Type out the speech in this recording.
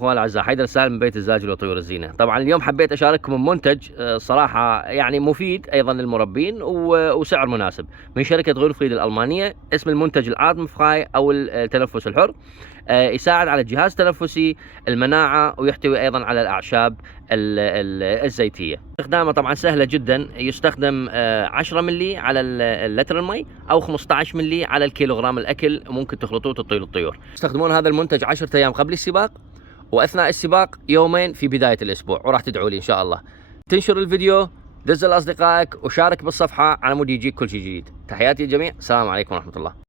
اخوان الاعزاء، حيدر السالم من بيت الزاجل وطيور الزينه. طبعا اليوم حبيت اشارككم منتج صراحه يعني مفيد ايضا للمربين وسعر مناسب من شركه غولفريد الالمانيه. اسم المنتج الاتمفراي او التنفس الحر. يساعد على الجهاز التنفسي، المناعه، ويحتوي ايضا على الاعشاب الزيتيه. استخدامه طبعا سهله جدا، يستخدم 10 ملي على اللتر المي او 15 ملي على الكيلوغرام الاكل، ممكن تخلطوه وتعطيه للطيور. تستخدمون هذا المنتج 10 ايام قبل السباق، واثناء السباق يومين في بدايه الاسبوع، وراح تدعوا لي ان شاء الله. تنشر الفيديو، دز لاصدقائك، وشارك بالصفحه على مود يجيك كل شيء جديد. تحياتي للجميع، السلام عليكم ورحمه الله.